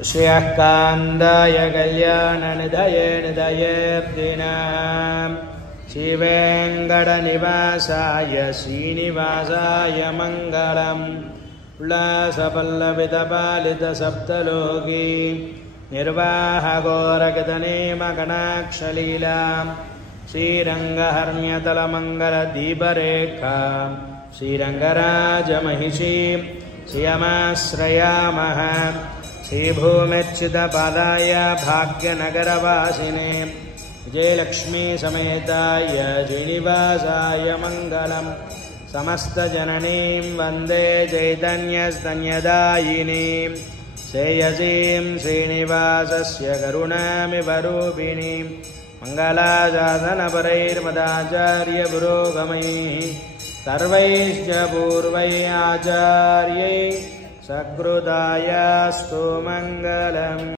श्रियः कान्दाय कल्याणनिधये निधयेऽर्दिनाम् श्रीवेङ्कटनिवासाय श्रीनिवासाय मङ्गलम् उल्लासपल्लवितपालितसप्तलोकी निर्वाहघोरगतनेमकटाक्षलीलाम् श्रीरङ्गहर्म्यतलमङ्गलदीपरेखा श्रीरङ्गराजमहिषीम् श्रियमाश्रयामः श्रीभूमिच्युतपादाय भाग्यनगरवासिने विजयलक्ष्मी समेताय श्रीनिवासाय मङ्गलम् समस्तजननीं वन्दे चैतन्यस्तन्यदायिनीं श्रेयसीं श्रीनिवासस्य करुणामिवरूपिणीं मङ्गलाशासनपरैर्मदाचार्यपुरोगमैः सर्वैश्च पूर्वैः आचार्यैः सकृतायास्तु मङ्गलम्।